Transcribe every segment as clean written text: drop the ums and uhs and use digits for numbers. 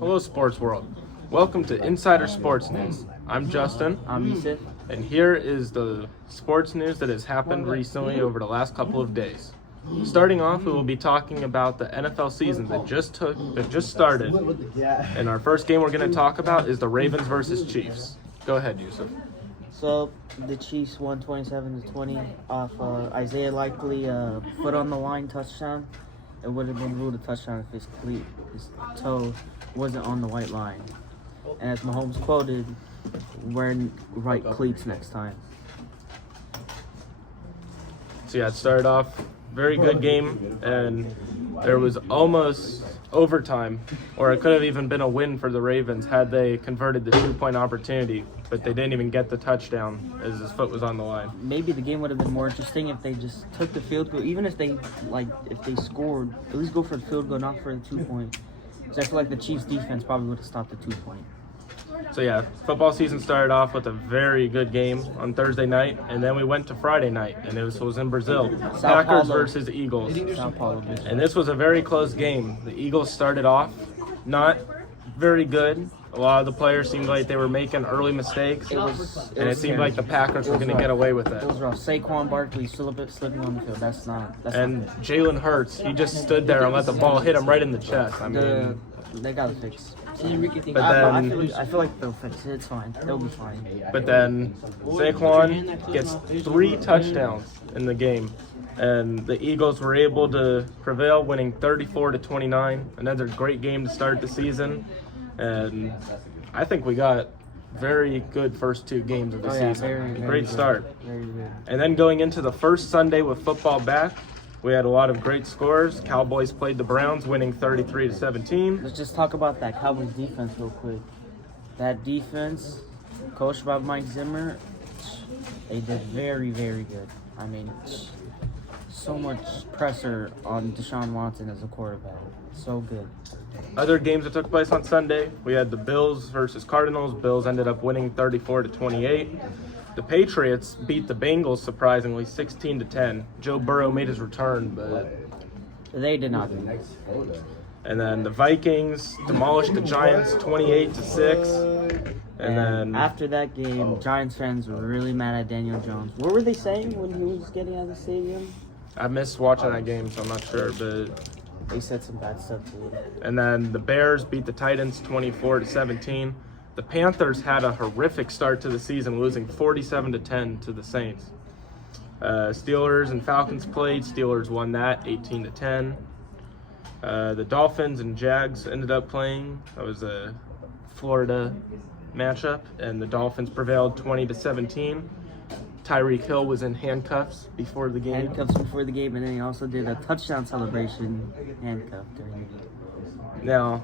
Hello, sports world. Welcome to Insider Sports News. I'm Justin, I'm Yusuf. and here is the sports news that has happened recently over the last couple of days. Starting off, we will be talking about the NFL season that just started, and our first game we're going to talk about is the Ravens versus Chiefs. Go ahead, Yusuf. So the Chiefs won 27-20 off Isaiah Likely foot on the line touchdown. It would have been ruled a touchdown if his toe wasn't on the white line. And as Mahomes quoted, wearing right cleats next time. So yeah, it started off very good game, and there was almost overtime, or it could have even been a win for the Ravens had they converted the 2-point opportunity, but they didn't even get the touchdown as his foot was on the line. Maybe the game would have been more interesting if they just took the field goal, even if they scored, at least go for the field goal, not for the 2-point. Because I feel like the Chiefs defense probably would have stopped the 2-point. So yeah, football season started off with a very good game on Thursday night, and then we went to Friday night, and it was in Brazil. Packers versus Eagles. Sao Paulo. And this was a very close game. The Eagles started off not very good. A lot of the players seemed like they were making early mistakes, and it seemed like the Packers were going to get away with it. It was rough. Saquon Barkley slipping on the field. That's And Jalen Hurts, he just stood there and let the ball hit him right in the chest. I mean, they got to fix. But then, I feel like they'll fix it. It's fine. They'll be fine. But then Saquon gets 3 touchdowns in the game, and the Eagles were able to prevail, winning 34-29. Another great game to start the season, and I think we got very good first 2 games of the season. Very Great good. start. Very good. And then going into the first Sunday with football back, we had a lot of great scores. Cowboys played the Browns, winning 33-17. Let's just talk about that Cowboys defense real quick. That defense, coached by Mike Zimmer, they did very, very good. I mean, so much pressure on Deshaun Watson as a quarterback. So good. Other games that took place on Sunday, we had the Bills versus Cardinals. Bills ended up winning 34-28. The Patriots beat the Bengals surprisingly 16-10. Joe Burrow made his return, but They did not. and then the Vikings demolished the Giants 28-6. And then after that game, Giants fans were really mad at Daniel Jones. What were they saying when he was getting out of the stadium? I missed watching that game, so I'm not sure, but They said some bad stuff to him. and then the Bears beat the Titans 24-17. The Panthers had a horrific start to the season, losing 47-10 to the Saints. Steelers and Falcons played. Steelers won that 18-10. The Dolphins and Jags ended up playing. That was a Florida matchup, and the Dolphins prevailed 20-17. Tyreek Hill was in handcuffs before the game. Handcuffs before the game, and then he also did a touchdown celebration handcuffed during the game. Now,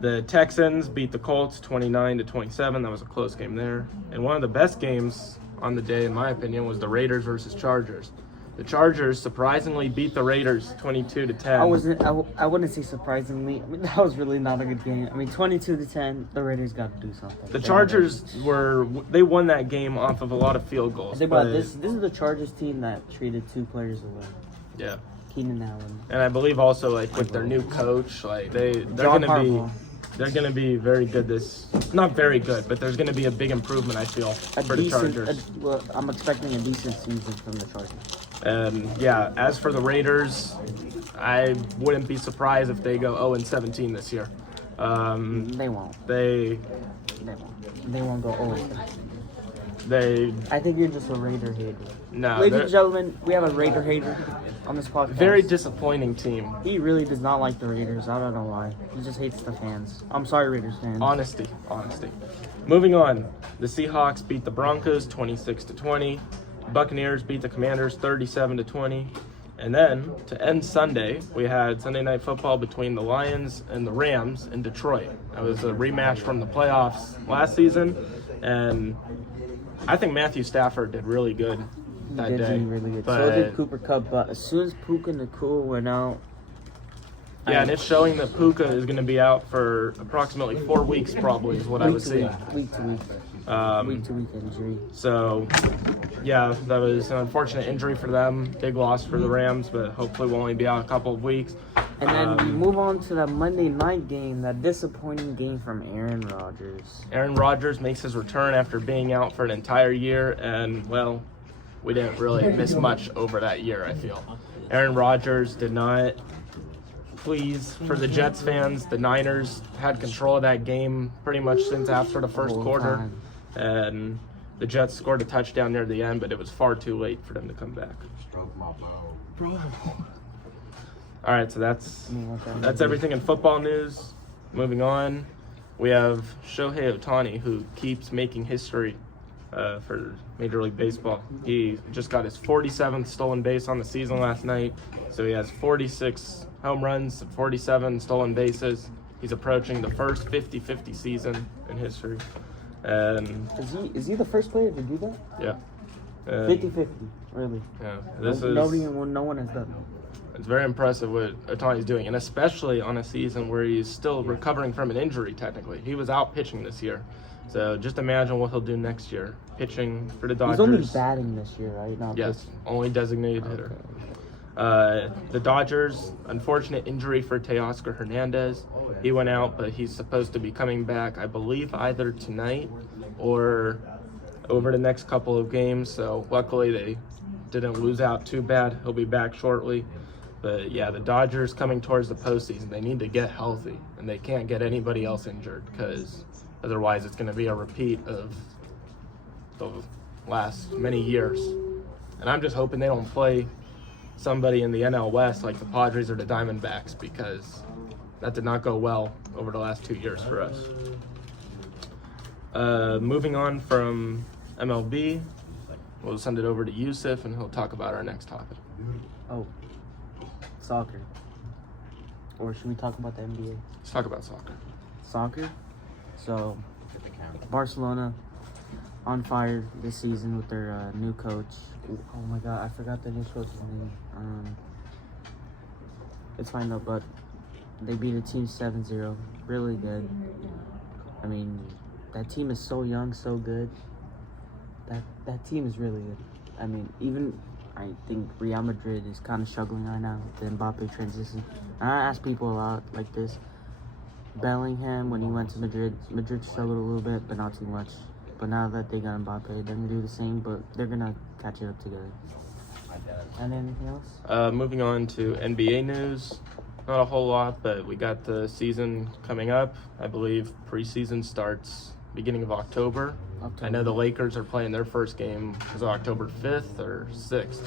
the Texans beat the Colts 29-27. That was a close game there. And one of the best games on the day, in my opinion, was the Raiders versus Chargers. The Chargers surprisingly beat the Raiders 22-10. I wouldn't say surprisingly. I mean, that was really not a good game. I mean, 22-10. The Raiders got to do something. The Chargers they won that game off of a lot of field goals. Think about this. This is the Chargers team that treated 2 players away. Yeah. Keenan Allen. And I believe also like with their new coach, like they're gonna be very good not very good, but there's gonna be a big improvement, I feel, for the Chargers. I'm expecting a decent season from the Chargers. And yeah, as for the Raiders, I wouldn't be surprised if they go 0-17 this year. They won't. They won't go 0-17. I think you're just a Raider hater. No, ladies and gentlemen, we have a Raider hater on this podcast. Very disappointing team. He really does not like the Raiders. I don't know why. He just hates the fans. I'm sorry, Raiders fans. Honesty. Moving on, the Seahawks beat the Broncos 26-20. Buccaneers beat the Commanders 37-20. And then, to end Sunday, we had Sunday Night Football between the Lions and the Rams in Detroit. That was a rematch from the playoffs last season, and I think Matthew Stafford did really good that day. He really good. So did Cooper Kupp, but as soon as Puka Nacua went out... Yeah, and it's showing that Puka is going to be out for approximately 4 weeks probably is what I would see. Week to week. Week-to-week injury. So, yeah, that was an unfortunate injury for them. Big loss for the Rams, but hopefully we'll only be out a couple of weeks. And then we move on to that Monday night game, that disappointing game from Aaron Rodgers. Aaron Rodgers makes his return after being out for an entire year, and, well, we didn't really miss much over that year, I feel. Aaron Rodgers did not please for the Jets fans. The Niners had control of that game pretty much since after the first quarter. And the Jets scored a touchdown near the end, but it was far too late for them to come back. Bro. All right, so that's everything in football news. Moving on, we have Shohei Ohtani, who keeps making history for Major League Baseball. He just got his 47th stolen base on the season last night, so he has 46 home runs and 47 stolen bases. He's approaching the first 50-50 season in history. And is he the first player to do that? Yeah. 50-50, really. Yeah. No one has done that. It's very impressive what Ohtani's doing, and especially on a season where he's still recovering from an injury, technically. He was out pitching this year. So just imagine what he'll do next year, pitching for the Dodgers. He's only batting this year, right? Not yes, pitching. Only designated hitter. The Dodgers, unfortunate injury for Teoscar Hernandez. He went out, but he's supposed to be coming back, I believe, either tonight or over the next couple of games. So luckily they didn't lose out too bad. He'll be back shortly. But yeah, the Dodgers coming towards the postseason, they need to get healthy, and they can't get anybody else injured because otherwise it's going to be a repeat of the last many years. And I'm just hoping they don't play somebody in the NL West like the Padres or the Diamondbacks, because that did not go well over the last 2 years for us. Moving on from MLB, we'll send it over to Yusuf, and he'll talk about our next topic. Oh, soccer. Or should we talk about the NBA? Let's talk about soccer. Soccer? So, Barcelona on fire this season with their new coach. Oh my god, I forgot the new coach's name. It's fine though, but they beat a team 7-0. Really good. I mean, that team is so young, so good. That team is really good. I mean, even I think Real Madrid is kind of struggling right now with the Mbappe transition. And I ask people a lot like this. Bellingham, when he went to Madrid struggled a little bit, but not too much. But now that they got Mbappe, they're going to do the same, but they're going to catch it up together. And anything else? Moving on to NBA news. Not a whole lot, but we got the season coming up. I believe preseason starts beginning of October. I know the Lakers are playing their first game is October 5th or 6th,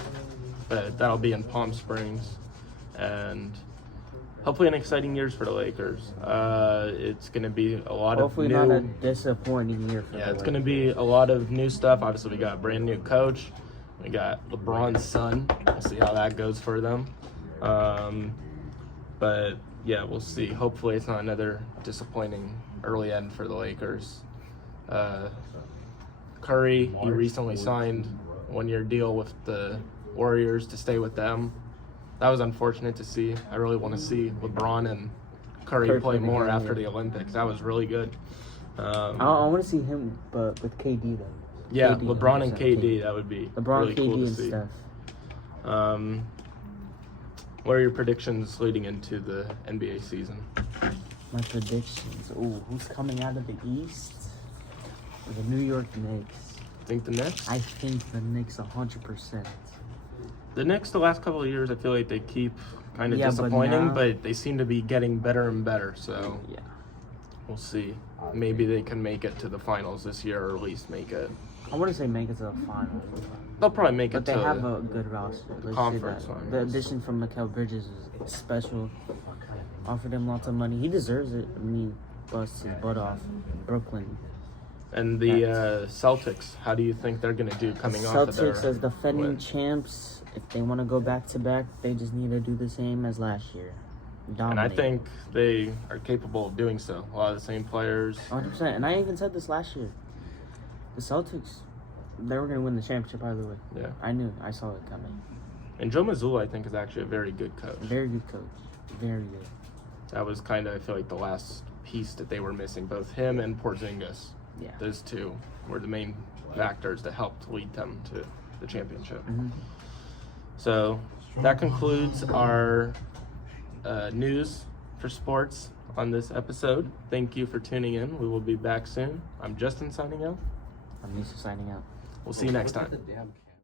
but that'll be in Palm Springs. And hopefully an exciting year for the Lakers. It's going to be a lot hopefully of new... Hopefully not a disappointing year for the Yeah, it's Lakers. going to be a lot of new stuff. Obviously, we got a brand new coach. We got LeBron's son. We'll see how that goes for them. But, yeah, we'll see. Hopefully it's not another disappointing early end for the Lakers. Curry, he recently signed a one-year deal with the Warriors to stay with them. That was unfortunate to see. I really want to see LeBron and Curry play more after the Olympics. That was really good. I want to see him, but with KD though. Yeah, KD, LeBron and KD, that would be LeBron, really KD, cool to and see. Steph. What are your predictions leading into the NBA season? My predictions. Ooh, who's coming out of the East? The New York Knicks. Think the Knicks? I think the Knicks 100%. The Knicks, the last couple of years, I feel like they keep kind of Yeah, disappointing, but but they seem to be getting better and better. So Yeah. we'll see. Maybe they can make it to the finals this year, or at least make it. I wouldn't say make it to the final, They'll probably make but it they to have a good roster. Let's say conference that. finals. The addition from Mikal Bridges is special. Offered him lots of money. He deserves it. I mean, he busts his butt off in Brooklyn. And the Celtics, how do you think they're going to do coming off of their Celtics as defending win? champs, if they want to go back to back, they just need to do the same as last year. And Dominate. I think they are capable of doing so. A lot of the same players. 100%. And I even said this last year. The Celtics, they were going to win the championship either way. Yeah. I saw it coming. And Joe Mazzulla, I think, is actually a very good coach. Very good coach. Very good. That was kind of, I feel like, the last piece that they were missing, both him and Porzingis. Yeah. those two were the main factors that helped lead them to the championship. So that concludes our news for sports on this episode. Thank you for tuning in. We will be back soon. I'm Justin signing out. I'm Lisa signing out. We'll see you next time.